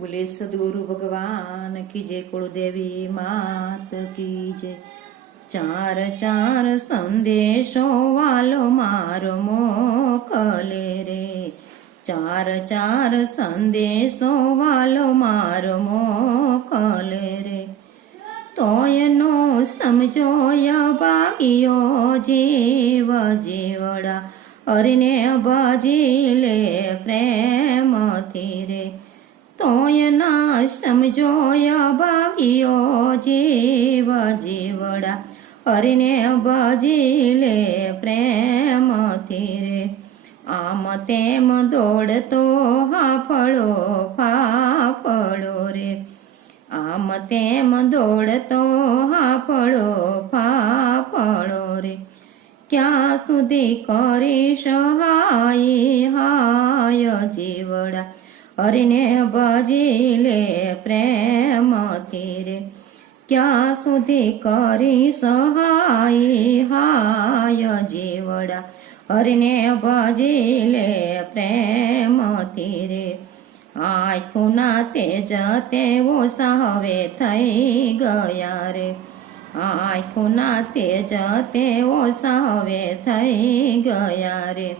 બોલે, સદગુરુ ભગવાન કી જય, કુળદેવી માત કી જય. ચાર ચાર સંદેશો વાલો મારો મોકલે રે. ચાર ચાર સંદેશો વાલો મારો મોકલે રે. તોયનો સમજો ભાગ્યો જીવ જીવડા. અરીને ભજી લે પ્રેમથી રે. તોય ના સમજોય ભાગ્યો જીવ જીવડા. હરિને ભજી લે પ્રેમથી રે. આમ તેમ દોડતો હાફળો ફાફળો રે. આમ તેમ દોડતો હાફળો ફાફળો રે. ક્યાં સુધી કરી હાય હાય જીવડા. હરિને ભજી લે પ્રેમથી રે ક્યાં સુધી કરી સહાય હાય જીવડા? હરિને ભજી લે પ્રેમથી રે તે તેજ ઓ સહવે થઈ ગયા રે. આંખોના તેજ તેઓ સાહવે થઈ ગયા રે.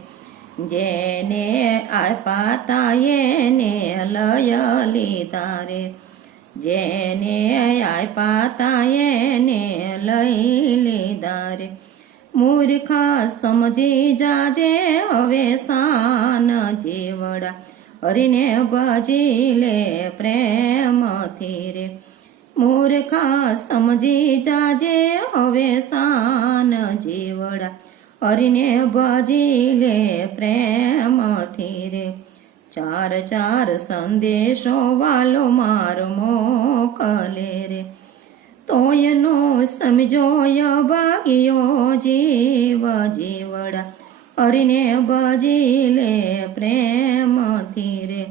જેને આપાતા એને લય લીધા રે જેને આપાતા એને લઈ લીધા રે મૂર્ખા સમજી જાજે હવે સાન જીવડા. હરીને ભજી લે પ્રેમથી રે. મૂર્ખા સમજી જાજે હવે સાન જીવડા. હરિને ભજી લે પ્રેમથી રે. ચાર ચાર સંદેશો વાલો મારો મોકલે રે. તોયનો સમજોય ભાગ્યો જીવ જીવડા. હરિને ભજી લે પ્રેમથી રે.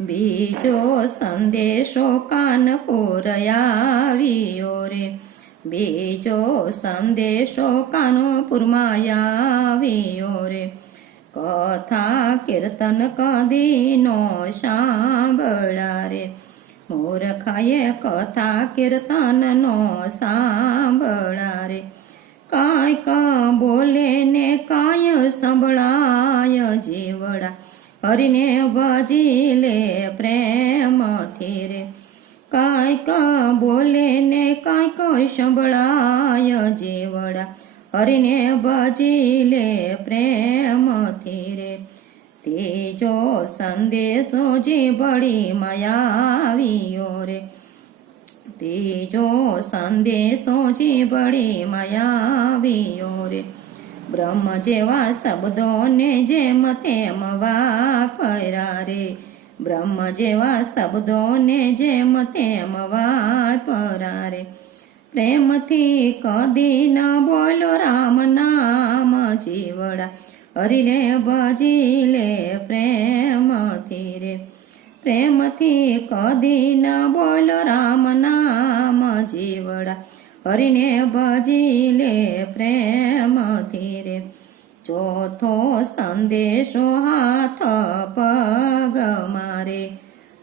બીજો સંદેશો કાન આવ્યો રે. બીજો સંદેશો કાનપુરમાં આવ્યો રે. કથા કીર્તન કદીનો સાંભળા રે. મૂર્ખાએ કથા કીર્તનનો સાંભળા રે. કાંઈક બોલે ને કાંય સંભળાય જીવડા. હરિને ભજી લે પ્રેમથી રે. કાંઈક બોલે ને કાંઈક સંભળાય જેવડા હરીને ભજી લે પ્રેમથી રે. તેજો સંદેશો જે બળી માયાવ્યો રે. તેજો સંદેશો જે બળી માયાવ્યો રે. બ્રહ્મ જેવા શબ્દોને જેમ તેમ વાપર્યા રે. બ્રહ્મ જેવા શબ્દોને જેમ તેમ વાપરા રે પ્રેમથી કદી ન બોલો રામ નામ જીવડા. હરિને ભજી લે પ્રેમથી રે. પ્રેમથી કદી ન બોલો રામ નામ જીવડા. હરિને ભજી લે પ્રેમથી રે ચોથો સંદેશો હાથ પગ મારે.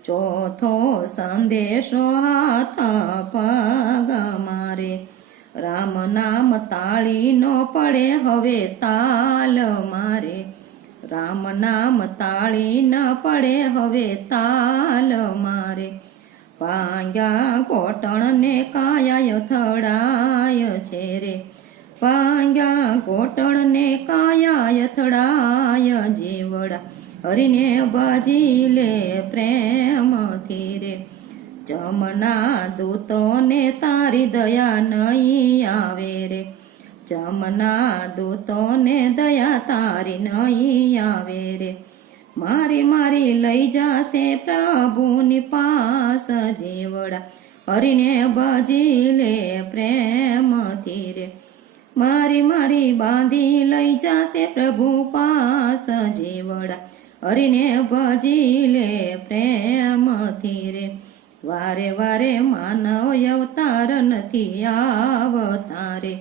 ચોથો સંદેશો હાથ પગ મારે. રામ નામ તાળી નો પડે હવે તાલ મારે. રામ નામ તાળી ન પડે હવે તાલ મારે. પાંગ્યા કોટણને કાયા થડાય છે રે. પાંગ્યા કોટણને કાયા થડાય જીવડા. હરીને બાજી લે પ્રેમથી રે જમના દૂતોને તારી દયા નહીં આવે રે. જમના દૂતોને દયા તારી નહીં આવે રે. મારી મારી લઈ જાશે પ્રભુની પાસ જીવડા. હરીને ભજી લે પ્રેમથી રે મારી મારી બાંધી લઈ જાશે પ્રભુ પાસ જીવડા. હરીને ભજી લે પ્રેમથી રે. વારે વારે માનવ અવતાર નથી આવતારે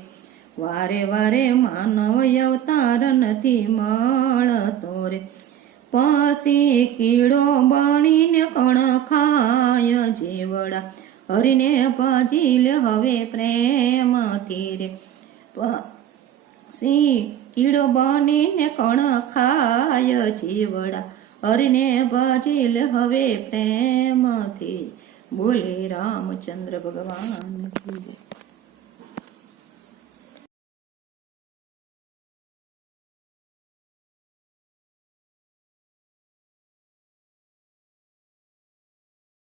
વારે વારે માનવ અવતાર નથી મળતો રે. પછી કીડો બનીને કણ ખાય જીવડા. હરીને ભજી લે હવે પ્રેમથી રે. પછી કીડો બનીને કણ ખાય જીવડા હરીને ભજીલ હવે પ્રેમથી. બોલે રામચંદ્ર ભગવાન.